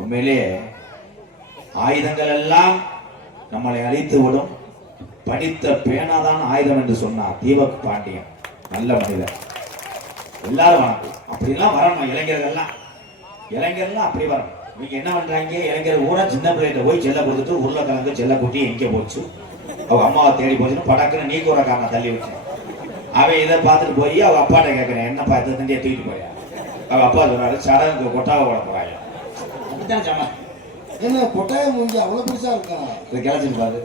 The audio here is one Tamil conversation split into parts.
உண்மையிலேயே ஆயுதங்கள் எல்லாம் நம்மளை அழித்து விடும், படித்த பேனாதான் ஆயுதம் என்று சொன்னார் தீபக் பாண்டியன். நல்ல மனிதர். எல்லாரும் வணக்கம். அப்படிலாம் வரணும் இளைஞர்கள்லாம் அப்படி வரணும். இவங்க என்ன பண்றாங்க, இளைஞர் கூட சின்ன பிள்ளைகிட்ட போய் செல்ல கொடுத்துட்டு உருளைக்கிழங்கு செல்ல குட்டி எங்கே போச்சு, அவங்க அம்மாவை தேடி போச்சுன்னு படக்குன்னு நீ கூட காரண தள்ளி விட்டேன். அவன் இதை பார்த்துட்டு போய் அவங்க அப்பாட்ட கேட்கிறேன், என்னப்பா இதை தண்டியை தூக்கிட்டு போயா? அவங்க அப்பா சொல்றாரு, சடங்கு கொட்டாவை போட போறாங்க. அப்படித்தான் சொன்னா. என்ன கொட்டாய மூஞ்சி அவ்வளவு பெருசா இருக்கா? இதை கிளச்சிட்டு பாரு.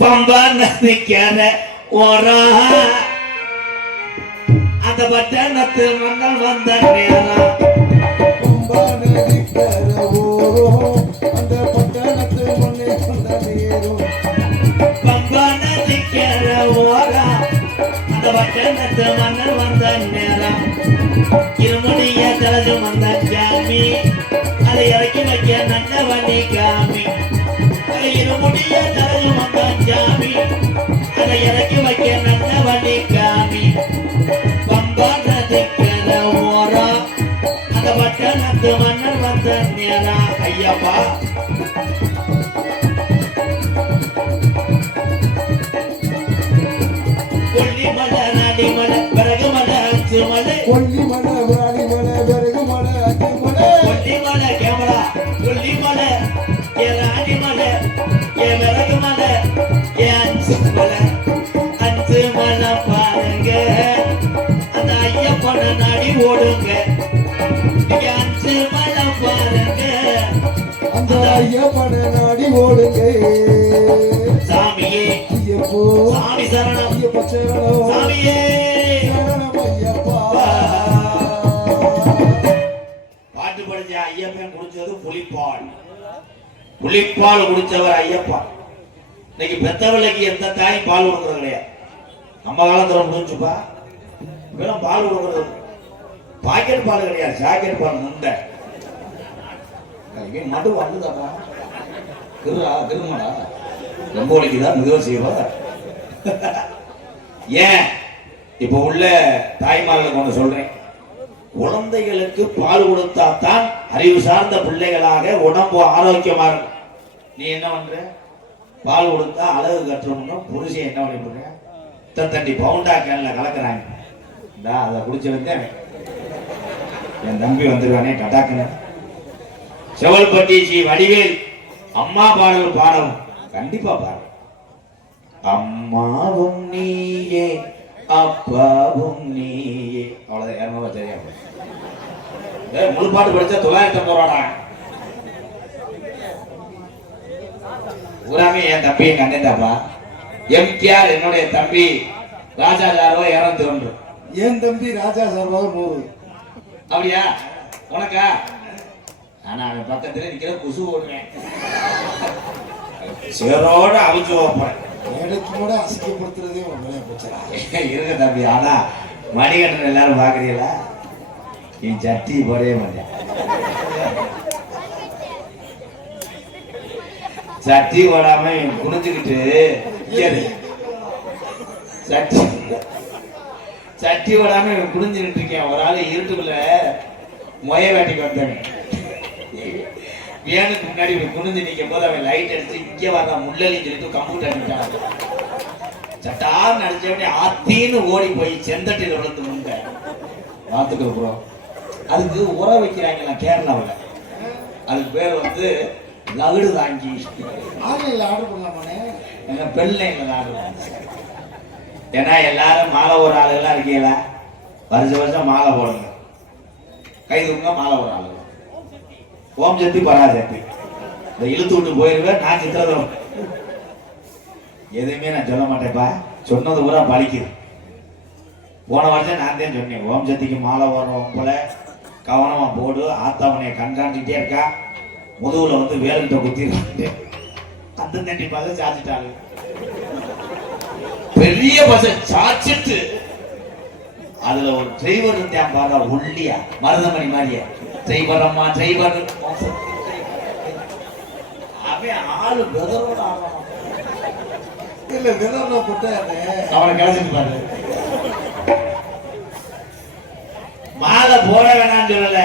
பம்பா நதிக்கான ஓரா அந்த பட்டணத்து மன்னல் வந்த நேரம், பம்பா நதிக்கான ஓரோ அந்த பட்டணத்து மன்னல் வந்த நேரம், பம்பா நதிக்கான ஓரா அந்த பட்டணத்து மன்னல் வந்த நேரம், இருமுடிய தலது வந்த ஜாமி அதை இறக்கி வைக்க நல்ல வண்டி காமி, இருமுடிய தலது வந்த ஜாமி அதை இறக்கி வைக்க நல்ல வண்டி காமி, பம்பா நதிக்கான ஓரா அந்த பட்டணத்து மன்னல் வந்த நேரம். ஐயப்பா கொல்லிமலை நாடிமலை பிறகுமலை அச்சுமலை, கொல்லிமலை விராலிமலை விறகுமலை அச்சுமலை, கொல்லிமலை கேமரா கொல்லிமலை ஏ ராணிமலை ஏ விறகுமலை ஏ அச்சுமலை, அச்சுமலை பாருங்க அந்த ஐயப்பனை நாடி ஓடுங்க, அச்சுமலை பாருங்க அந்த ஐயப்பனை நாடி ஓடுங்க. சாமியே ஐயப்போ சாமி சரணம், ஐயப்ப சரணம், சாமியே சரணம் ஐயப்பா. பாட்டு படிச்ச ஐயப்பன் குடிச்சது புலிப்பால், புலிப்பால் குடிச்சவர் ஐயப்பா. இன்னைக்கு பெத்தவளைக்கு எந்த தாயும் பால் கொடுக்கறது கிடையாது. நம்ம காலத்துல முடிஞ்சுப்பா, இப்பெல்லாம் பால் கொடுக்கறது பாக்கெட் பால் கிடையாது, ஜாக்கெட் பால் முண்டை மடு வந்துதாப்பா. திருமணா ரொம்ப வலிக்குதா, மெதுவா செய்வா. ஏன் இப்ப உள்ள தாய்மார்களுக்கு ஒன்று சொல்றேன், குழந்தைகளுக்கு பால் கொடுத்தா தான் அறிவு சார்ந்த பிள்ளைகளாக உடம்பு ஆரோக்கியமா இருக்கும். நீ என்ன பண்ற, பால் கொடுத்தா அழகு கட்டுறோம்னா புருஷன் என்ன பண்ணி தண்டி பவுண்டா கேன்ல கலக்குறாங்க. அதை குடிச்சு வந்தேன் என் தம்பி வந்துருவானே கட்டாக்குன்னு. செவல்பட்டி ஸ்ரீ வடிவேல் அம்மா பாடல் பாடவும் கண்டிப்பா பாரு. அம்மாவும் நீயே அப்பாவும் நீயே, அவ்வளவுதான். ஏறமா தெரியாம முழு பாட்டு படிச்சா 950 ரூபாடா. பூராமே என் தம்பி எங்க அண்ணன்தாப்பா. எம்கேஆர் என்னுடைய தம்பி, ராஜா சார்வா 201, என் தம்பி ராஜா சார்பாக 100. அப்படியா உனக்கா? ஆனா அவன் பக்கத்துல நிக்கிற குசு ஓடுவேன், சேரோட அவிச்சு வைப்பேன். எனக்கு கூட அசிங்கப்படுத்துறதே ஒரு வேலையா போச்சுடா. இருக்க தம்பி. ஆனா மணிகண்டன் எல்லாரும் பாக்குறீங்களா, நீ சட்டி போடவே மாட்டேன். சட்டி போடாம குனிஞ்சுக்கிட்டு சட்டி போடாம குனிஞ்சுக்கிட்டு இருக்கேன். ஒரு ஆளு இருட்டுக்குள்ள மொய வேட்டைக்கு வந்தவன் வேனுக்கு முன்னாடி குனிஞ்சு நிற்கும் போது அவன் லைட் அடிச்சு இங்கே வர முள்ளலின்னு சொல்லிட்டு கம்ப்யூட்டர் அடிச்சான். சட்டான்னு அடிச்சவனே ஆத்தின்னு ஓடி போய் செந்தட்டில விழுந்து முண்ட பார்த்துக்கிறோம். அதுக்கு உர வைக்கிறாங்களா கேரளாவில், அதுக்கு பேர் வந்து லகுடு தாங்கி. ஆன்லைன்ல ஆர்டர் பண்ணலாமானே? எங்க பெண்லைன்ல ஆர்டர். ஏன்னா எல்லாரும் மாலை ஒரு ஆளுகள்லாம் இருக்கீங்களா, வருஷம் மாலை போடுங்க, கை தூங்க மாலை ஒரு ஆளு. ஓம் சக்தி பராசக்தி இந்த இழுத்து விட்டு போயிருவேன். நான் சித்திரதம் எதுவுமே நான் சொல்ல மாட்டேன்ப்பா, சொன்னது பூரா பழிக்குது. போன வருஷம் நான் தான் சொன்னேன், ஓம் சக்திக்கு மாலை வரும் போல கவனமா போடு, ஆத்தாவனைய கண்காணிச்சுட்டே இருக்கா, முதுகுல வந்து வேலுகிட்ட குத்திருக்காங்க. அந்த தண்டி பச சாச்சிட்டாங்க, பெரிய பச சாச்சிட்டு அதுல ஒரு டிரைவர் இருந்தான் பாருங்க, ஒல்லியா மருதமணி மாதிரியா டிரைவர். அம்மா டிரைவர் அவன் ஆளு வெதரோட ஆடுறான். இல்ல வெதரோட போட்டாரு அவனை கிடைச்சிட்டு பாரு. மாலை போட வேணாம்னு சொல்லல,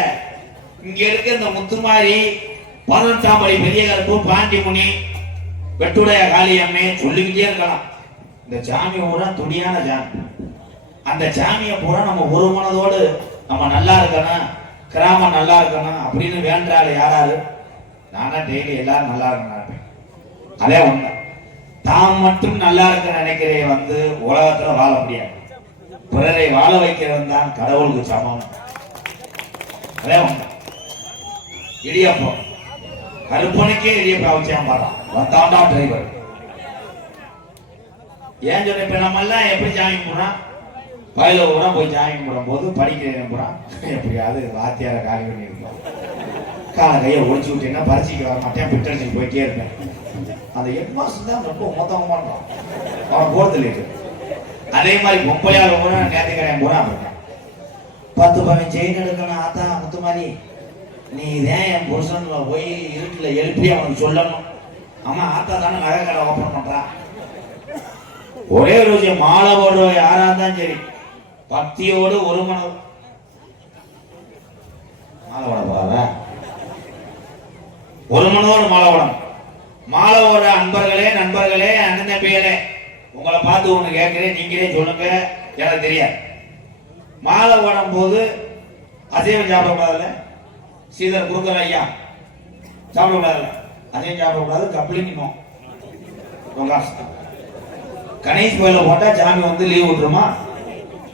இங்க இருக்க இந்த முத்துமாரி 18ஆம் படி பெரிய கருப்பு பாண்டிமுனி வெட்டுடைய காளியம்மே சொல்லிக்கிட்டே இருக்கலாம். இந்த சாமி பூரா துடியான சாமி. அந்த சாமியை பூரா நம்ம ஒரு மனதோடு நம்ம நல்லா இருக்கணும், கிராமம் நல்லா இருக்கணும் அப்படின்னு வேண்டாள் யாராரு? நானா டெய்லி எல்லாரும் நல்லா இருக்கணும். அதே ஒண்ணு தாம் மட்டும் நல்லா இருக்க நினைக்கிறே வந்து உலகத்துல வாழ முடியாது. பிறரை வாழ வைக்கிறது தான் கடவுளுக்கு சமம். அதே ஒண்ணு இடியப்பம் கருப்பனுக்கே இடியப்பா வச்சான் பாரு வந்தாண்டா டிரைவர். ஏன் சொல்ல இப்ப நம்ம எல்லாம் எப்படி சாமி கும்பிடுறோம்? வயல ஊரா போய் சாமி கும்பிடும் போது படிக்கிறேன் போறான் எப்படியாவது வாத்தியார காலி பண்ணி இருப்போம். கால கையை ஒழிச்சு விட்டீங்கன்னா பரிசைக்கு வர மாட்டேன், பிட்டடிச்சு போயிட்டே இருப்பேன். அந்த 8 மாசம் தான் ரொம்ப மொத்தமா பண்றான் அவன் போறது இல்லைட்டு. அதே மாதிரி பொம்பையால் கூட நேற்றுக்கரையன் போறான் இருக்கேன். 10 பவன் செயின் எடுக்கணும் ஆத்தா முத்து மாதிரி நீ இதேன் என் புருஷன்ல போய் இருட்டுல எழுப்பி அவனுக்கு சொல்லணும். ஆமா ஆத்தா தானே நகை கடை ஓப்பன் பண்றான். ஒரே ஒரு விஷயம், மாலை போடுற யாரா இருந்தாலும் சரி பக்தியோடு ஒரு மனம் மாலை போட போறாத ஒரு மனதோடு மாலை போடணும். மாலை போடுற அன்பர்களே நண்பர்களே அண்ணன் தம்பிகளே உங்களை பார்த்து ஒண்ணு கேட்கிறேன், நீங்களே சொல்லுங்க. எனக்கு தெரியாது மாலை போடும் போது அசைவம் சாப்பிடக்கூடாதுல்ல? சீதர் குறுக்கல ஐயா சாப்பிடக்கூடாதுல்ல? அசைவம் சாப்பிடக்கூடாது. கப்ளிங்கணும். கணேஷ் கோயில போட்டா சாமி வந்து லீவ் விட்டுருமா?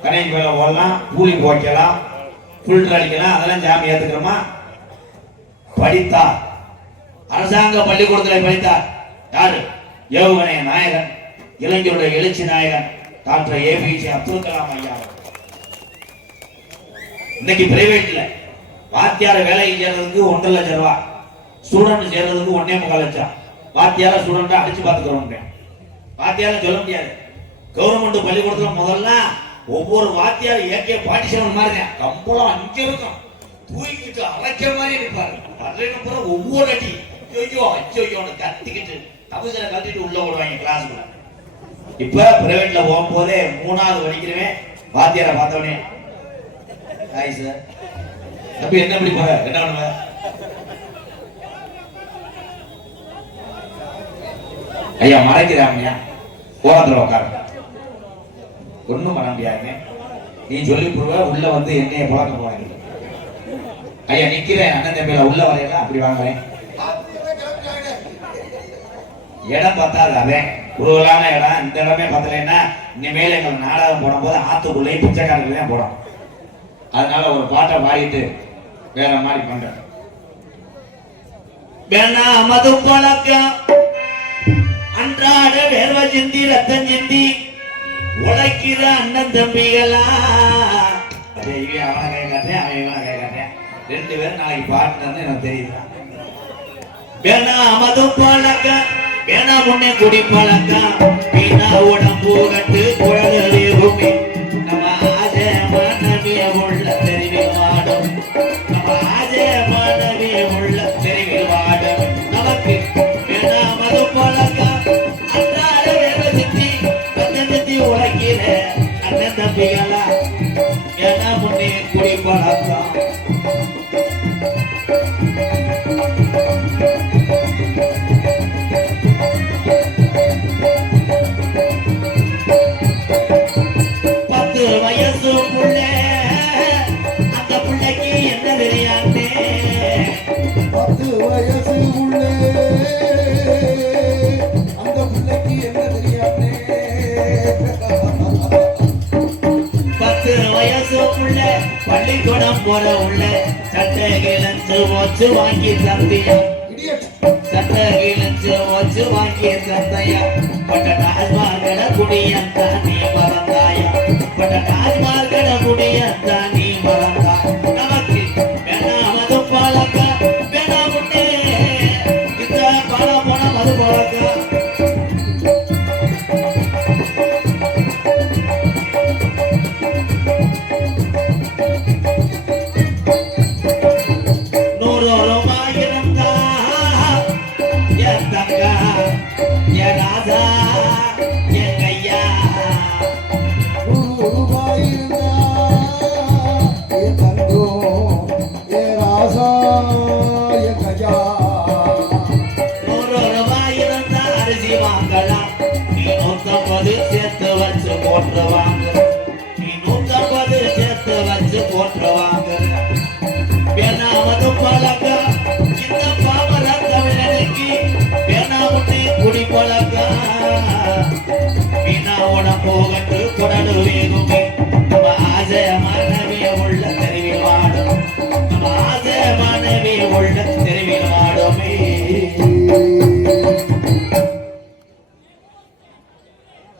கணேஷ் கோயில போடலாம், கூலி போய்க்கலாம், புல்டர் அடிக்கலாம், அதெல்லாம் சாமி ஏத்துக்கிறோமா? படித்தா அரசாங்க பள்ளிக்கூடத்தில் படித்தார் யாரு? ஏவுகணை நாயகன், இளைஞருடைய எழுச்சி நாயகன் டாக்டர் APJ அப்துல் கலாம் ஐயா. இன்னைக்கு பிரைவேட்ல வாத்தியார வேலைக்கு சேர்றதுக்கு 1.5 லட்சம் ரூபாய், ஸ்டூடெண்ட் சேர்றதுக்கு 1.25 லட்சம். வாத்தியார ஸ்டூடெண்டா அடிச்சு பார்த்துக்கிறோம். வாத்தியார சொல்ல முடியாது. கவர்மெண்ட் பள்ளிக்கூடத்துல முதல்ல ஒவ்வொரு வாத்தியார் AK-47 மாதிரி கம்பளம் 5 இருக்கும், தூக்கிட்டு அரைக்க மாதிரி இருப்பாரு. அதுல ஒவ்வொரு அடி ஐயோ அச்சோன்னு கத்திக்கிட்டு தபுசரை கத்திட்டு உள்ள விடுவாங்க கிளாஸ்ல. இப்ப பிரைவேட்ல போகும்போதே 3வது படிக்கிறவன் வாத்தியாரை பார்த்தவனே ஹாய் சார் தம்பி என்ன இப்படி போற என்ன பண்ணுவ? ஐயா மறைக்கிறாங்க, ஓரத்துல உட்கார ஒண்ணும் பண்ண முடியாதுங்க. நீ சொல்லி போடுவ உள்ள வந்து என்னைய புழக்க போறீங்க. ஐயா நிக்கிறேன் அண்ணன் தம்பியில உள்ள வரையில அப்படி வாங்குறேன். இடம் பத்தாது. அதே குருவலான இடம். இந்த இடமே பத்தலைன்னா இனிமேல் எங்களுக்கு நாடகம் போடும் போது ஆத்துக்குள்ளே பிச்சைக்காரர்கள் தான் போடும். அதனால ஒரு பாட்டை பாடிட்டு வேற மாதிரி பண்றேன். வேணா மது பழக்கம் அன்றாட வேர்வை சிந்தி ரத்தம் சிந்தி உழைக்கிற அண்ணன் தம்பிகளா. அவனை கை காட்டேன், அவன் இவனை கை காட்டேன், 2 பேரும் நாளைக்கு பாட்டுன்னு எனக்கு தெரியுது. வேணா மது பழக்கம் வேணா முன்னே குடி பழக்கம் வீணா உடம்பு கட்டு குழந்தை பூமி நம்ம ஆஜ மாணவிய உள்ள தெரிவில் வாடும். நம்ம ஆஜ மாணவிய உள்ள தெரிவில் வாடும். நமக்கு வேணா மது பழக்கம் அன்றாட வேலை சித்தி கண்ணன் சித்தி உழைக்கிற அண்ணன் தம்பிகளா. வேணா முன்னே குடி பழக்கம் பள்ளிக்கூடம் போற உள்ள சட்டை கிழந்து ஓச்சு வாங்கி தந்தையா. சட்டை கிழந்து ஓச்சு வாங்கி தந்தையா. பட்ட தாஜ்மார்கட குடியந்தா நீ மறந்தாயா. பட்ட தாஜ்மார்கட குடியந்தா நீ மறந்தா. நமக்கு வேணாமது பழக்கா வேணா முன்னே இந்த பல போன மது பழக்கா. ரூபாய் விவசாய கஜா 100 ரூபாய் இருந்தா அரிசி வாங்கலாம், நீ 150 சேர்த்து வச்சு போட்டுருவாங்க, நீ 150 சேர்த்து வச்சு போட்டுருவாங்க. வேணாமது பழக்க இந்த பாமர தமிழனுக்கு வேணாமுன்னே குடி பழக்க வீணாவோட போகட்டு குடலு வேகுமே. நம்ம ஆசைய மனைவிய உள்ள தெருவில் வாடும், நம்ம ஆசைய மனைவிய உள்ள தெருவில் வாடுமே.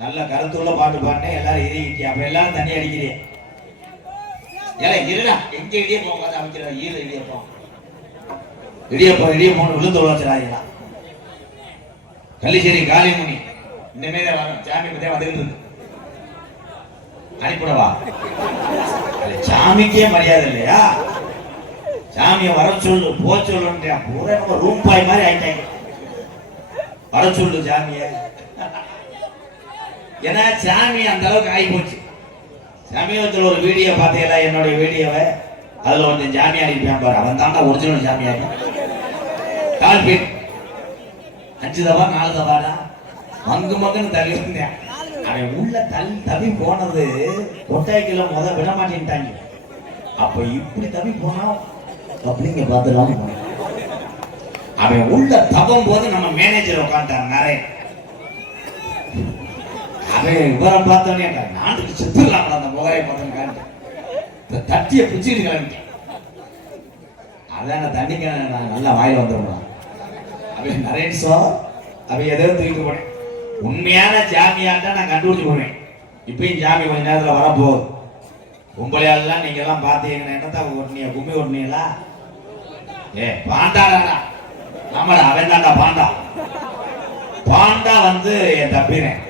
நல்ல கருத்துள்ள பாட்டு பாடினேன், எல்லாரும் இறங்கிட்டே. அப்ப எல்லாரும் தண்ணி அடிக்கிறேன். ஏல இருடா, எங்க இடியப்பம் பார்த்து அமைக்கிற ஈர இடியப்பம் இடியப்பம் விழுந்து உழைச்சிடாதீங்களா. கள்ளிச்சேரி காளிமுனி இனிமே தான் வரும், சாமி பத்தியா வந்துகிட்டு இருக்கு. அனுப்பிடவா? சாமிக்கே மரியாதை இல்லையா? சாமியை வர சொல்லு, போ சொல்லுன்றியா? பூரா நம்ம ரூம் பாய் மாதிரி ஆயிட்டாங்க. வர சொல்லு சாமிய. ஏன்னா சாமி அந்த அளவுக்கு ஆகி போச்சு. சமீபத்தில் ஒரு வீடியோ பார்த்தீங்களா? என்னுடைய வீடியோவை அதுல ஒருத்தன் ஜாமியார் இருப்பான் பாரு, அவன் தாண்டா ஒரிஜினல் ஜாமியார். கால்பீட் 5 தபா 4 தபாடா மங்கு மங்குன்னு தள்ளி இருந்தேன். அவன் உள்ள தள்ளி போனது கொட்டாய்க்குள்ள விட மாட்டேன்ட்டாங்க. அப்ப இப்படி தள்ளி போனா அப்படிங்க பார்த்துலாம். அவன் உள்ள தபம் போது நம்ம மேனேஜர் உட்காந்துட்டான் நிறைய. அவன் விவரம் பார்த்தோன்னே நாட்டுக்கு செத்துடலாம் அந்த முகரை பார்த்தோன்னு தட்டிய பிடிச்சிட்டு கிளம்பிட்டேன். அதான் தண்ணிக்கு நான் நல்லா வாயில வந்துடுவான். அவன் நிறைய அவன் எதோ தூக்கிட்டு போனேன். உண்மையான ஜாமியான் நான் கண்டுபிடிச்சு போனேன். இப்பயும் ஜாமி கொஞ்ச நேரத்தில் வரப்போகுது. கும்பலையாலாம் நீங்க எல்லாம் பார்த்தீங்கன்னா என்னத்தான் ஓட்டினியா, கும்மி ஓட்டினீங்களா? பாண்டாடா நம்மளா? அவன் தாண்டா பாண்டா. பாண்டா வந்து என் தப்பினேன்.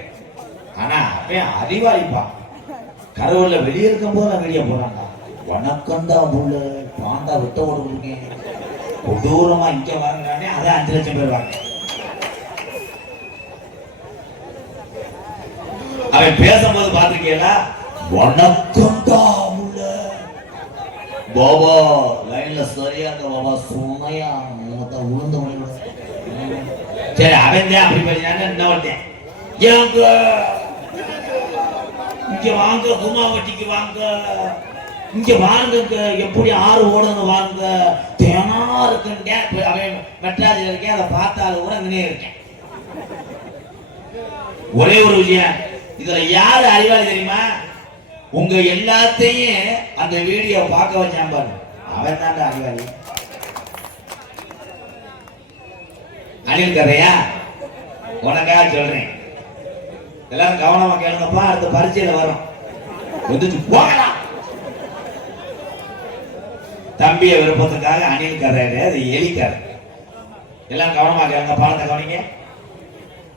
ஆனா அவன் அறிவாளிப்பா. கடவுள்ல வெளியே இருக்கும் போது நான் வெளியே போறான்டா. வணக்கம்டா புள்ள, பாண்டா விட்ட ஓடுங்க கொடூரமா இங்க வரங்கானே அதை 5 லட்சம் பேர் வாங்க. அவன் பேசும்போது பாத்துருக்கீங்களா? வணக்கம்டா புள்ள பாபா லைன்ல சரியாங்க பாபா சுமையா உளுந்த மணி. சரி அவன் தான் அப்படி பேசினாங்க. என்ன வந்தேன் இங்க வாங்க, குமாவட்டிக்கு வாங்க, இங்க வாங்க, எப்படி ஆறு ஓடுங்க வாங்க, தேனா இருக்குன்னு அவன் மெட்ராஸில் இருக்கேன். அதை பார்த்தாலும் கூட அங்கனே இருக்கேன். ஒரே ஒரு விஷயம், இதுல யாரு அறிவாளி தெரியுமா? உங்க எல்லாத்தையும் அந்த வீடியோ பார்க்க வச்சான் பாரு, அவன் தான்டா அறிவாளி. அணில் கதையா உனக்காக சொல்றேன். எல்லாரும் கவனமா கேளுங்கப்பா, அடுத்த பரீட்சையில வரும். தம்பிய விருப்பத்துக்காக அணில் கதை, அது எலி கதை. எல்லாம் கவனமா கேளுங்க, பாலத்தை கவனிங்க.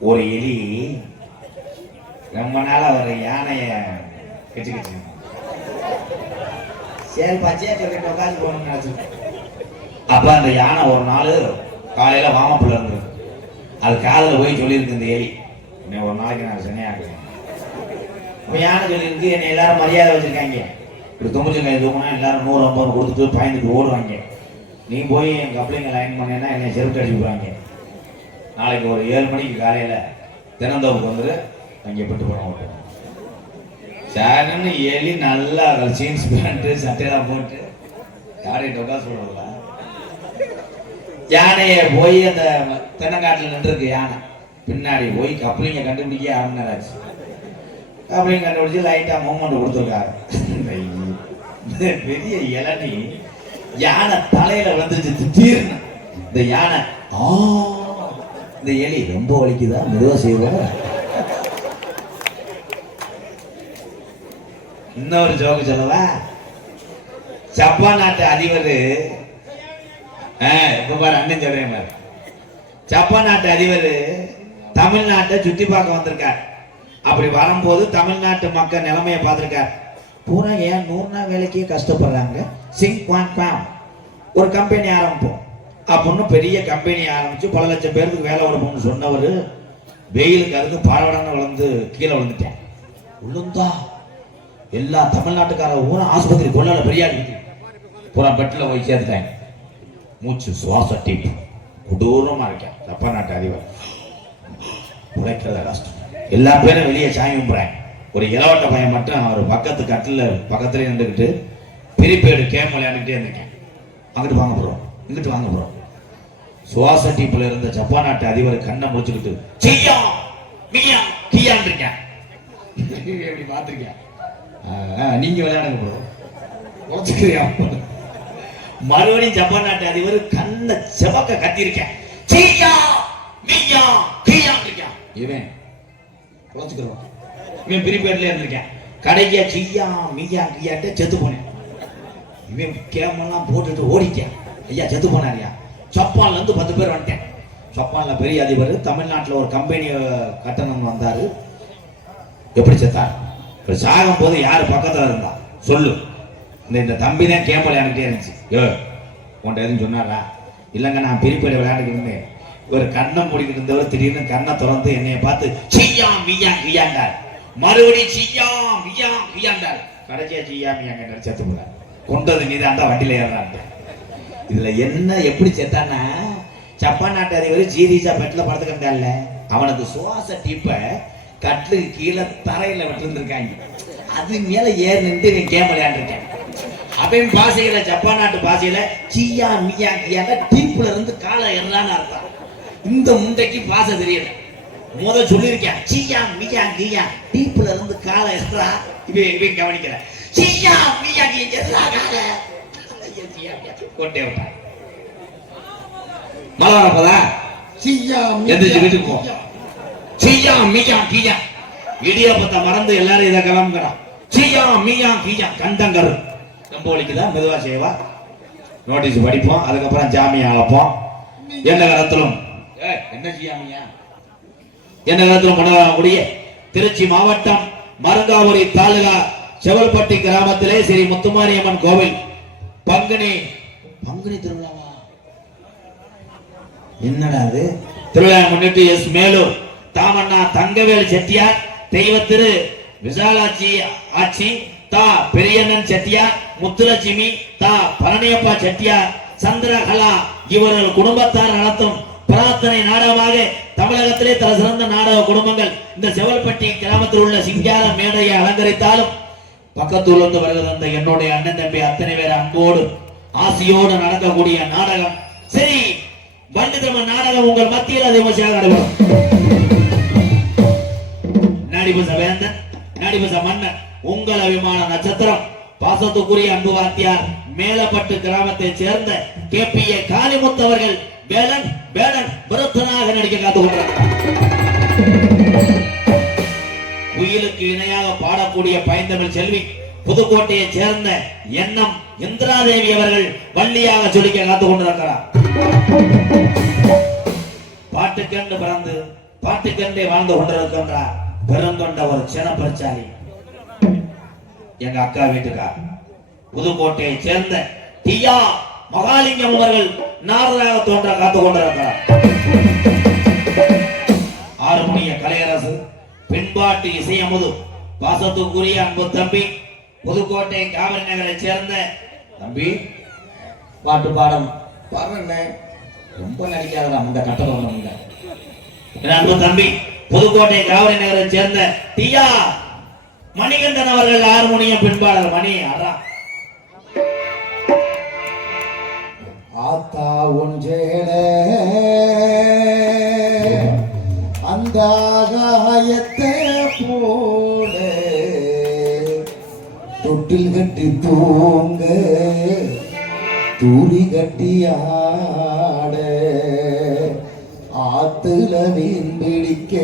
ஒரு எலி ரொம்ப நாளா ஒரு யானைய கெச்சு சரி பச்சையா சொல்லிட்டு உட்காந்து போகணும்னு நினைச்சு. அப்ப அந்த யானை ஒரு நாள் காலையில வாமப்புல இருந்தது. அது காதல போய் சொல்லியிருக்கு இந்த எலி, ஒரு நாளைக்கு நான் சனியாக்குறேன். இப்போ யானை சொல்லியிருக்கு, என்னை எல்லாரும் மரியாதை வச்சிருக்காங்க. இப்படி தொங்குச்சங்காய் தூங்கினா எல்லாரும் 150 கொடுத்துட்டு பயந்துட்டு ஓடுவாங்க. நீ போய் என் கப்ளிங்க லைன் பண்ணேன்னா என்னை செருப்பு அடிச்சு விடுவாங்க. நாளைக்கு ஒரு 7 மணிக்கு காலையில் தினந்தோப்புக்கு வந்துட்டு அங்கே பெட்டு போன ஓட்டுவோம். சரின்னு எலி நல்லா ஜீன்ஸ் பேண்ட்டு சட்டையெல்லாம் போட்டு யாரையும் டொக்கா சொல்றதுல யானையை போய் அந்த தென்னங்காட்டில் நின்றுருக்கு. யானை பின்னாடி போய் கப்ளிங்க கண்டுபிடிக்க 1/2 மணி நேரம் ஆச்சு. கப்ளிங்க கண்டுபிடிச்சு லைட்டா மூமெண்ட் கொடுத்துருக்காரு. பெரிய இளநி யானை தலையில வந்துச்சு. திடீர்னு இந்த யானை இந்த எலி ரொம்ப வலிக்குதா, மெதுவா செய்வோம். இன்னொரு ஜோக்கு சொல்லவா? ஜப்பான் நாட்டு அதிபர், இப்ப பாரு அண்ணன் சொல்றேன் பாரு. ஜப்பான் நாட்டு அதிபர் தமிழ்நாட்டை சுத்தி பார்க்க வந்திருக்கார். அப்படி வரும்போது தமிழ்நாட்டு மக்கள் நிலைமையை பார்த்திருக்கார். பூரா ஏன் 100 நாள் வேலைக்கே கஷ்டப்படுறாங்க, ஒரு கம்பெனி ஆரம்பிப்போம் அப்படின்னு பெரிய கம்பெனி ஆரம்பிச்சு பல லட்சம் பேருக்கு வேலை வரும்னு சொன்னவர் வெயிலுக்கு அதுக்கு பரவடன்னு விழுந்து கீழே விழுந்துட்டேன். விழுந்தா எல்லா தமிழ்நாட்டுக்கார ஊரும் ஆஸ்பத்திரி கொள்ளால பெரியாடி பூரா பெட்டில் போய் சேர்த்துட்டாங்க. மூச்சு சுவாச டீப் கொடூரமா இருக்கேன். ஜப்பான் நாட்டு அதிபர் உழைக்கிறத கஷ்டம். எல்லா பேரும் வெளியே சாமி கும்பிட்றேன். ஒரு இளவட்ட பையன் மட்டும் அவர் பக்கத்து கட்டில் பக்கத்துலேயே நின்றுக்கிட்டு பிரிப்பேடு கேம் விளையாண்டுக்கிட்டே இருந்திருக்கேன். அங்கிட்டு வாங்க போகிறோம், இங்கிட்டு வாங்க போகிறோம். சுவாச டீப்பில் இருந்த ஜப்பான் நாட்டு அதிபர் கண்ணை முடிச்சுக்கிட்டு செய்யா மியா கியான் இருக்கேன். எப்படி பார்த்துருக்கேன்? நீங்க விளையாடுங்க ப்ரோ, உழைச்சுக்கிறியா? மறுபடியும் ஜப்பான் நாட்டு அதிபர் கண்ணை செவக்க கத்திருக்கேன். செய்யா மியா கியான் இருக்கேன். இவன் உழைச்சுக்கிறோம். இவன் பிரிப்பேட்ல இருந்திருக்கேன். கடைசியா செய்யா மியா கியாட்ட செத்து போனேன். இவன் கேமெல்லாம் போட்டுட்டு ஓடிட்டேன். ஐயா செத்து போனாரியா. ஜப்பான்ல இருந்து 10 பேர் வந்துட்டேன். ஜப்பான்ல பெரிய அதிபர் தமிழ்நாட்டில் ஒரு கம்பெனி கட்டணம் வந்தாரு. எப்படி செத்தார்? சாகும் போது யார் பக்கத்துல இருந்தா சொல்லு. இந்த தம்பி தான் கேம் விளையாண்டுட்டே இருந்துச்சு. உன்ட்ட எதுவும் சொன்னாரா? இல்லைங்க, நான் பிரிப்பேடு விளையாண்டுக்கிட்டு இருந்தேன். ஒரு கண்ணை முடிக்கிட்டு இருந்தவர் திடீர்னு கண்ணை திறந்து என்னைய பார்த்து செய்யா மியா கியாண்டார். மறுபடியும் செய்யா மியா கியாண்டார். கடைசியா செய்யா மியா கியாண்டார். செத்து போல கொண்டது நீதான் தான் வண்டியில ஏறான்ட்டு. இதுல என்ன எப்படி செத்தான்னா, ஜப்பான் நாட்டு அதிபர் ஜீரிசா பெட்ல படுத்துக்கிட்டான்ல, அவனுக்கு சுவாச டீப்ப கட்டுக்கு கீழே தரையில விட்டுருந்துருக்காங்க. அது மேல ஏறி நின்று நீ கேம் விளையாண்டுருக்கேன். அவன் பாசையில ஜப்பான் நாட்டு பாசையில சியா மியா கியால டீப்ல இருந்து காலை எறான்னு அர்த்தம். இந்த முண்டைக்கு பாசை தெரியல. சொல்லியிருக்கேன் சியா மியா கியா டீப்ல இருந்து காலை எறா. இவன் கவனிக்கல. சியா மியா கியா காலை கொட்டே விட்டான். மழை வரப்போதா எந்திரிச்சு வீட்டுக்கு போ. சியா மியா கியா இடியாப்பத்தை மறந்து எல்லாரும் இதை கிளம்புகிறான். சியா மியா கியா கண்டங்கரு கம்போலிக்குதான் மெதுவா செய்வா. நோட்டீஸ் படிப்போம், அதுக்கப்புறம் ஜாமியா அழைப்போம். என்ன காலத்திலும் என்ன ஜியாமியா என்ன காலத்திலும் கொண்டாடக்கூடிய திருச்சி மாவட்டம் மருங்காபுரி தாலுகா செவல்பட்டி கிராமத்திலே ஸ்ரீ முத்துமாரியம்மன் கோவில் பங்குனி திருவிழாவா? என்னடா அது? திருவிழா முன்னிட்டு எஸ் மேலூர் தாமண்ணா தங்கவேல் செட்டியார், தெய்வ திரு விசாலாட்சி ஆட்சி தா பெரியண்ணன் செட்டியார், முத்துலட்சுமி தா பழனியப்பா செட்டியார், சந்திரகலா இவர்கள் குடும்பத்தார் நடத்தும் பிரார்த்தனை நாடகமாக தமிழகத்திலே தல சிறந்த நாடக குடும்பங்கள் இந்த செவல்பட்டி கிராமத்தில் உள்ள சிங்கார மேடையை அலங்கரித்தாலும் பக்கத்தூர்ல இருந்து வருகிற என்னுடைய அண்ணன் தம்பி அத்தனை பேர் அன்போடு ஆசையோடு நடக்கக்கூடிய நாடகம் சரி வண்டிதம நாடகம் உங்கள் மத்தியில் விமர்சையாக நடைபெறும். நடிபச வேந்தன், நடிபச மன்னன், உங்கள் அபிமான நட்சத்திரம், பாசத்துக்குரிய அன்பு வாத்தியார் மேலப்பட்டு கிராமத்தை சேர்ந்த KPA காளிமுத்து அவர்கள் வேலன் விருத்தனாக நடிக்க காத்துக்கொண்டார். குயிலுக்கு இணையாக பாடக்கூடிய பைந்தமிழ் செல்வி புதுக்கோட்டையை சேர்ந்த எண்ணம் இந்திராதேவி அவர்கள் வள்ளியாக சொல்லிக்க காத்துக் கொண்டிருக்கிறார். பாட்டுக்கண்டு பிறந்து பாட்டுக்கண்டே வாழ்ந்து கொண்டிருக்கின்றார் பெருங்கொண்ட ஒரு சினப்பரிச்சாலி எங்க அக்கா வீட்டுக்கார் புதுக்கோட்டையை சேர்ந்த டியா மகாலிங்கம் அவர்கள் நாரதாக தோன்ற காத்துக் கொண்டிருக்கிறார். ஆறுமணிய கலையரசு பின்பாட்டு இசையமுது பாசத்துக்குரிய அன்பு தம்பி புதுக்கோட்டை காவிரி நகரை சேர்ந்த தம்பி பாட்டு பாடம் பாருங்க. ரொம்ப நடிக்காத அந்த கட்டளை அன்பு தம்பி புதுக்கோட்டை காவிரி நகரை சேர்ந்த டியா மணிகண்டன் அவர்கள் ஹார்மோனியம் பின்பாடல் மணி அரா ஆத்தா ஒன்றேட அந்த ஆகாயத்தை போல தொட்டில் கட்டி தூங்க தூரி கட்டி ஆட ஆத்துல மீன் பிடிக்க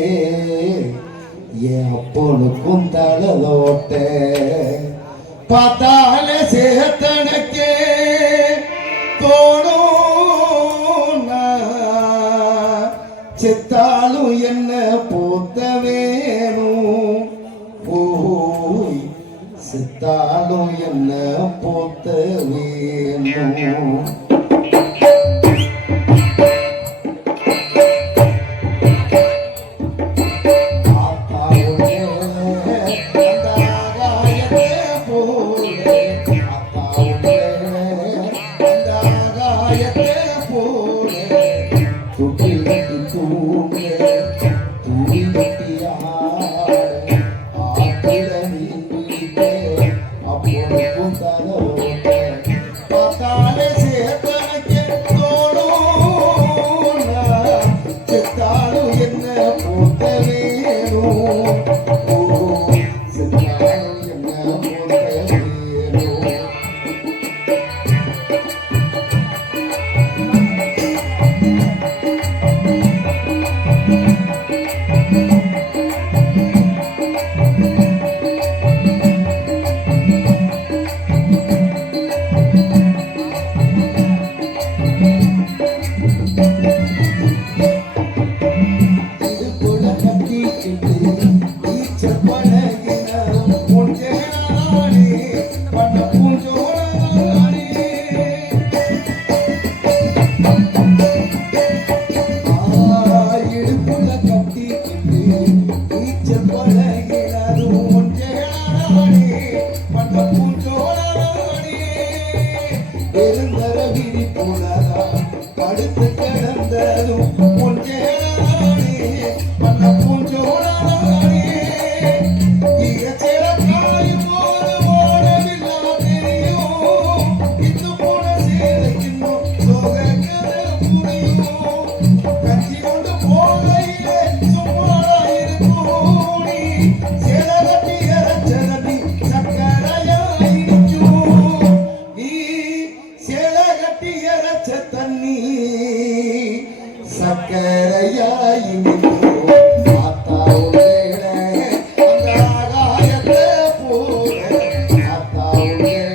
என் அப்பனுக்கும் தலதோட்ட பார்த்தால சேத்தனக்கே தோணும் செத்தாலும் என்ன போத்த வேணும் போய் செத்தாலும் என்ன போத்த வேணும். Yeah. தண்ணி சக்கரையாய் ஆத்தா உண்டேட அந்த ஆகாயத்தை போல ஆத்தா உண்டேட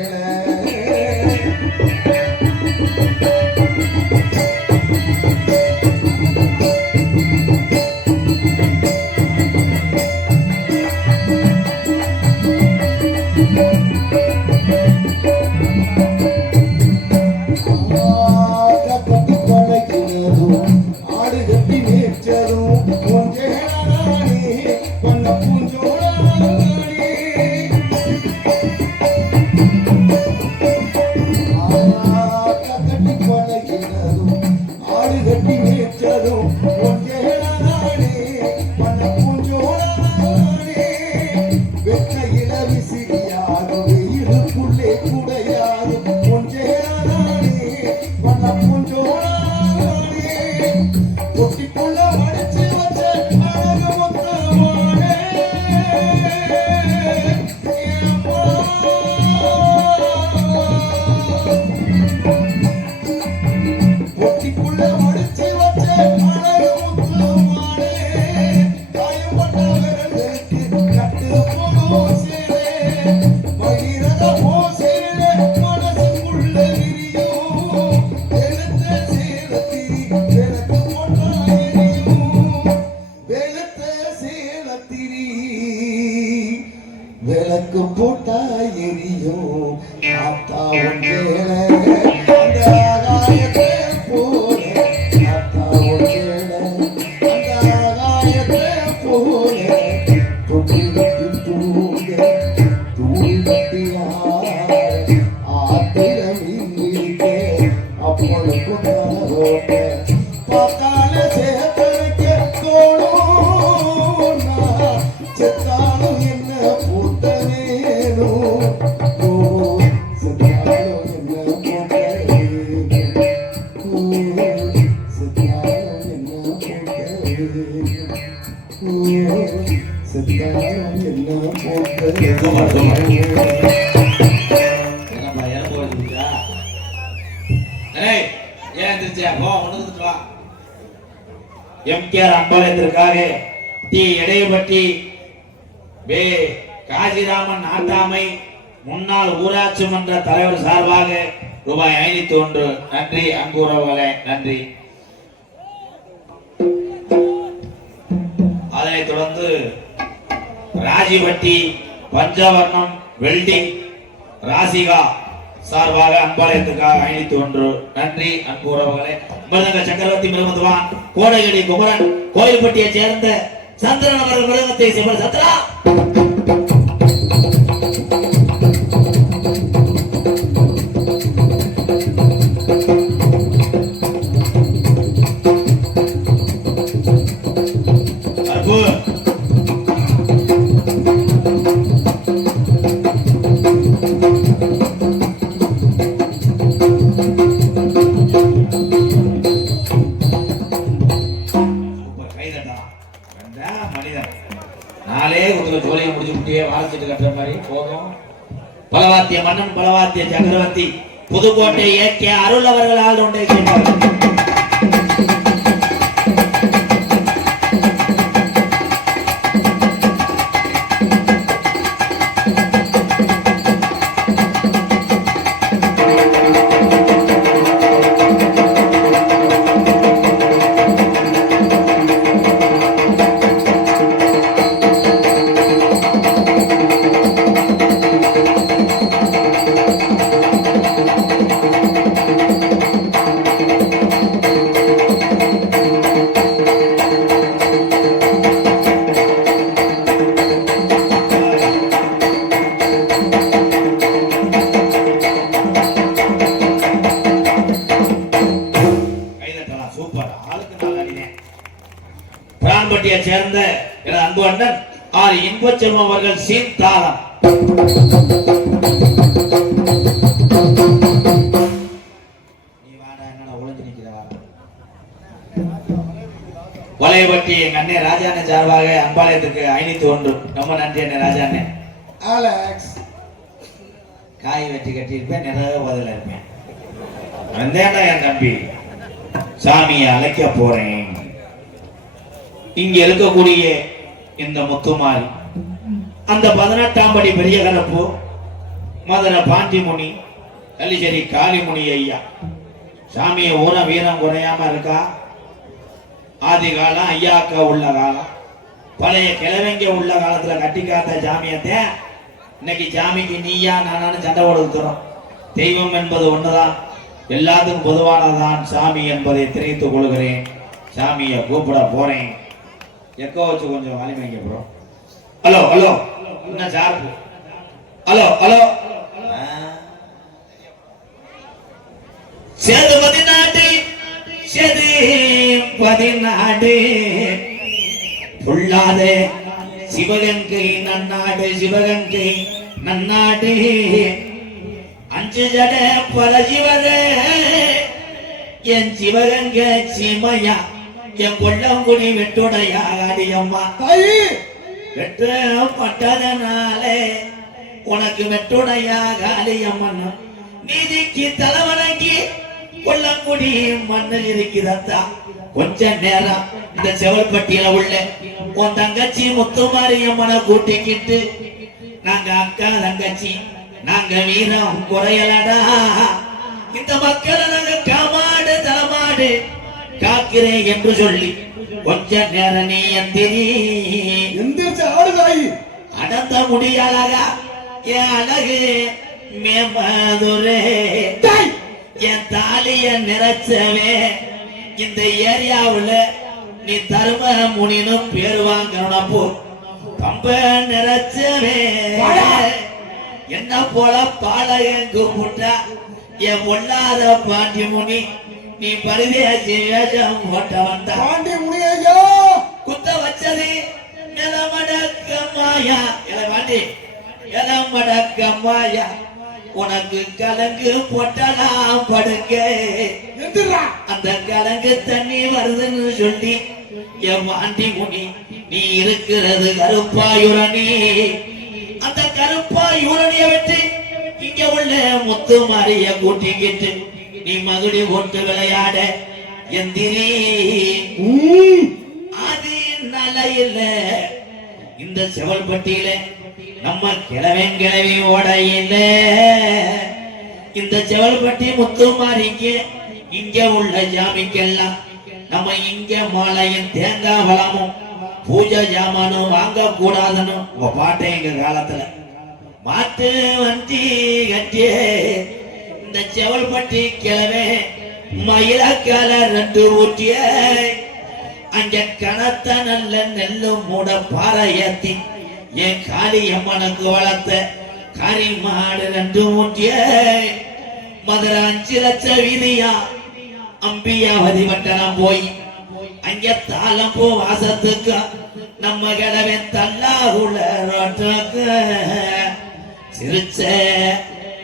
விளக்கு போட்டா எரியும் ஆத்தா ஒன்றேட அந்த ஆகாயத்தை போல ஆத்தா ஒன்றேட அந்த ஆகாயத்தை போல தொட்டி கட்டி தூங்க தூள் கட்டி ஆத்திர மீன் அப்பொழுது ரோட்ட பார்த்தால சேர்த்தனைக்க தோணும் செத்தாலும் என்ன பூத்த வேணும் செத்தாலும் என்ன பூத்த செத்தாலும் என்ன பூத்த செத்தாலும் என்ன பூத்த எம்கேஆர் அம்பாலயத்திற்காக டி எடையப்பட்டி வே காசிராமன் நாட்டாமை முன்னாள் ஊராட்சி மன்ற தலைவர் சார்பாக ரூபாய் 501 நன்றி. அன்பு உறவுகளே நன்றி. அதனைத் தொடர்ந்து ராஜிபட்டி பஞ்சவர்ணம் வெல்டிங் ராசிகா சார்பாக அன்பாலயத்துக்காக 501 நன்றி. அன்பு உறவுகளே மிருதங்க சக்கரவர்த்தி மிருகத்துவான் கோடையடி குமரன் கோயில்பட்டியை சேர்ந்த சந்திரன் அவர்கள் மிருகத்தை சிவர் சத்ரா பலவாத்திய மன்னன் பலவாத்திய சக்கரவர்த்தி புதுக்கோட்டை ஏகே அருள் அவர்கள் ஆள் ஒன்றை செய்தார்கள். சேர்ந்த எனது அன்பு அண்ணன் ஆர் இன்பச்செல்வம் அவர்கள் சீர்தாளம் வலையபட்டி எங்க அண்ணன் ராஜாண்ணே சார்பாக அம்பாலயத்துக்கு 501 ரொம்ப நன்றி அண்ணன் ராஜாண்ணே. அலெக்ஸ் காய் வெட்டி கட்டியிருப்பேன், நிறைய பதில இருப்பேன். வந்தேன்டா என் தம்பி, சாமியை அழைக்க போறேன். இங்க இருக்கக்கூடிய இந்த முத்துமாரி, அந்த 18ஆம் படி பெரிய கரப்பு மதுரை பாண்டிமுனி கள்ளிச்சேரி காளிமுனி ஐயா, சாமியை ஊர வீரம் குறையாம இருக்கா. ஆதி காலம் ஐயாக்கா உள்ள காலம், பழைய கிழவங்க உள்ள காலத்துல கட்டி காத்த சாமியத்தை இன்னைக்கு சாமிக்கு நீயா நானானு சண்டை கொடுக்கிறோம். தெய்வம் என்பது ஒண்ணுதான், எல்லாத்துக்கும் பொதுவானதான் சாமி என்பதை தெரிவித்துக் கொள்கிறேன். சாமியை கூப்பிட போறேன். எக்கோ வச்சு கொஞ்சம் வலிமைங்க ப்ரோ. ஹலோ ஹலோ, என்ன சார்பு? Hello hello. சேதுபதி நாடு, சேதுபதி நாடு, பொல்லாதே சிவகங்கை நன்னாடு, சிவகங்கை நன்னாடு. அஞ்சு ஜட பல சிவரே, என் சிவகங்க சீமையா, என் கொல்லங்குடி வெட்டுடையா அடியம்மா. வெட்டப்பட்டதனாலே உனக்கு வெட்டுடையா காளியம்மன், நீதிக்கு தலைவணங்கி கொல்லங்குடி மண்ணில் இருக்கிறதா. கொஞ்ச நேரம் இந்த செவல்பட்டியில உள்ள உன் தங்கச்சி முத்துமாரியம்மனை கூட்டிக்கிட்டு, நாங்க அக்கா தங்கச்சி, நாங்க வீரம் குறையலடா, இந்த மக்களை நாங்க காமாடு தலமாடு காக்கிறேன் என்று சொல்லி கொஞ்ச நேரம் நீ எந்திரி. அடந்த முடியலகா என் அழகு மேம்பதுரே, என் தாலிய நிறைச்சவே, இந்த ஏரியாவுல நீ தர்ம முனின்னு பேரு வாங்கப்போ பம்ப நிறைச்சவே, என்ன போல பாலகங்கு முட்டா என் பொல்லாத பாண்டி முனி, நீ பரிதேசி வேஷம் போட்ட வந்த பாண்டி முனியா குத்த வச்சது நிலமடக்கம்மாயா, பாண்டி நிலமடக்கம்மாயா, உனக்கு கலங்கு போட்டலாம் படுக்க, அந்த கலங்கு தண்ணி வருதுன்னு சொல்லி என் பாண்டி முனி, நீ இருக்கிறது கருப்பாயுரணி. அந்த கருப்பாயுரணிய வெற்றி இங்க உள்ள முத்துமாரிய கூட்டிக்கிட்டு நீ மகுடி போட்டு விளையாட எந்திரி. அது நலையில இந்த செவல்பட்டியில நம்ம கிழவி ஓடையில, இந்த செவல்பட்டி முத்துமாரிக்கு இங்க உள்ள ஜாமிக்கெல்லாம் நம்ம இங்க மாலையும் தேங்காய் வளமும் பூஜை ஜாமானும் வாங்க கூடாதுன்னு உங்க பாட்டை எங்க காலத்துல மாட்டு வண்டி கட்டியே இந்த செவல்பட்டி கிழமை மயிலக்கால 2 ஊட்டிய அங்க கனத்த நல்ல நெல்லு மூட பாறை ஏத்தி என் காளியம்மனுக்கு வளர்த்த கறி மாடு 2 ஊட்டிய மதுரை 5 லட்சம் வீதியா அம்பியாவதி வட்டணம் போய் அங்க தாளம் போ வாசத்துக்கு நம்ம கிழமை தல்லாகுள்ள ரோட்டுக்கு சிரிச்ச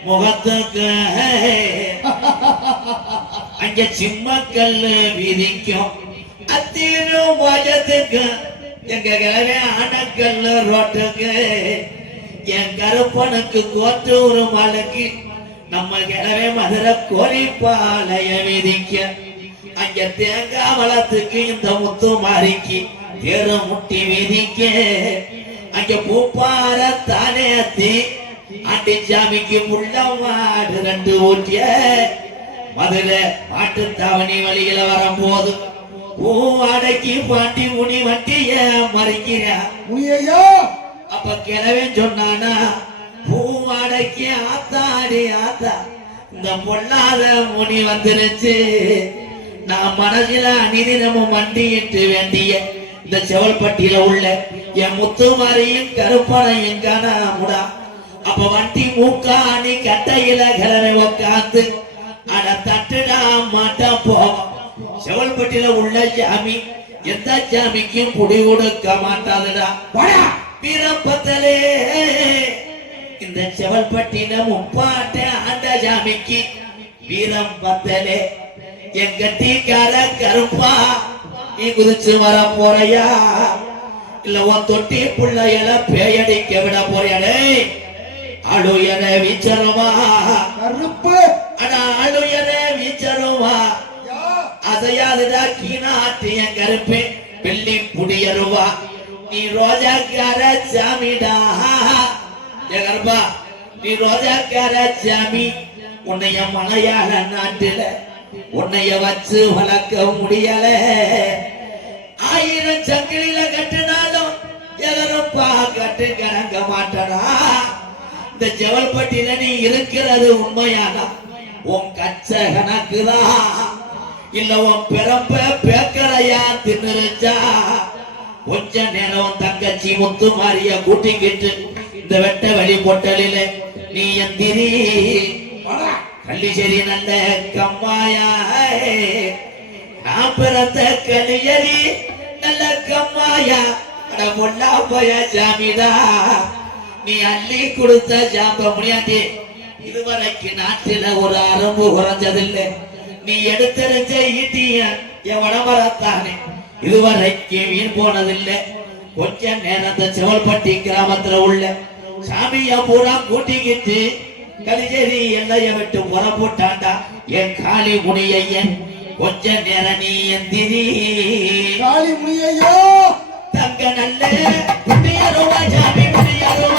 முகத்துக்கு அங்க சிம்மக்கல்லு வீதிக்கும் அத்தீனும் வாஜத்துக்கு எங்க கிழமை ஆனக்கல்லு ரோட்டுக்கு என் கருப்பனுக்கு கோட்டூர் மலைக்கு நம்ம கிழமை மதுரை கோரிப்பாளைய வீதிக்க அங்க தேங்காய் வளத்துக்கு இந்த முத்துமாரிக்கு தேரு முட்டி வீதிக்க அங்க பூப்பார தானேத்தி ஆண்டி சாமிக்கு முள்ள மாடு 2 ஊட்டிய மதுரை மாட்டு தாவணி வழியில வரும்போது பூ அடக்கி பாண்டி முனி வண்டிய மறிக்கிறா. அப்ப கிழவன் சொன்னானா, பூ அடக்கி ஆத்தாடி ஆத்தா இந்த பொல்லாத முனி வந்துருச்சு, நான் மனதில அணிதினமும் வண்டியிட்டு வேண்டிய இந்த செவல்பட்டியில உள்ள என் முத்துமாரியும் கருப்பனையும் காணாமுடா. அப்ப வண்டி மூக்காணி கட்டையில கிளறி உக்காந்து அட தட்டுடா மாட்டா போவோம். செவல்பட்டியில உள்ள சாமி எந்த சாமிக்கும் புடி கொடுக்க மாட்டாதுடா. வீரப்பத்தலே இந்த செவல்பட்டியில முப்பாட்ட ஆண்ட சாமிக்கு வீரம் பத்தலே எங்க டீக்கார கருப்பா, நீ குதிச்சு வர போறையா இல்ல உன் தொட்டி புள்ளையில பேயடிக்க விட போறியாடே? அழுயர வீச்சரமா கருப்பு, அட அழுயர வீச்சர அசையாதுடா கீனாட்டு என் கருப்பே வெள்ளி புடியருவா நீ ரோஜாக்கார சாமிடா என் கருப்பா நீ ரோஜாக்கார சாமி உன்னைய மலையாள நாட்டுல உன்னைய வச்சு வளர்க்க முடியல 1000 சங்கிலில கட்டினாலும் எதரப்பா கட்டு கணங்க மாட்டடா இந்த ஜவல்பட்டியில நீ இருக்கிறது உண்மையானா உன் கச்ச கணக்குதான் இல்ல உன் பிறப்ப பேக்கரையா தின்னுச்சா கொஞ்ச நேரம் தங்கச்சி முத்து மாறிய கூட்டிக்கிட்டு இந்த வெட்ட வெளி பொட்டலில நீ எந்திரி கள்ளிச்சேரி நல்ல கம்மாயா நான் பிறந்த கலியரி நல்ல கம்மாயா அட முல்லா போய ஜாமிதா நீ அள்ளி கொடுத்த ஜாம்ப முடியாட்டி இதுவரைக்கு நாட்டில ஒரு அரும்பு குறைஞ்சதில்லை நீ எடுத்தெறிஞ்ச ஈட்டிய என் வடமரத்தானே இதுவரைக்கு வீண் போனதில்லை கொஞ்ச நேரத்தை செவல்பட்டி கிராமத்துல உள்ள சாமிய பூரா கூட்டிக்கிட்டு கலிச்சேரி எல்லைய விட்டு புறப்பட்டாண்டா என் காளி முனியன் கொஞ்ச நேரம் நீ எந்திரி காளி முனியையோ தங்க நல்ல முனியருவா சாமி முனியருவா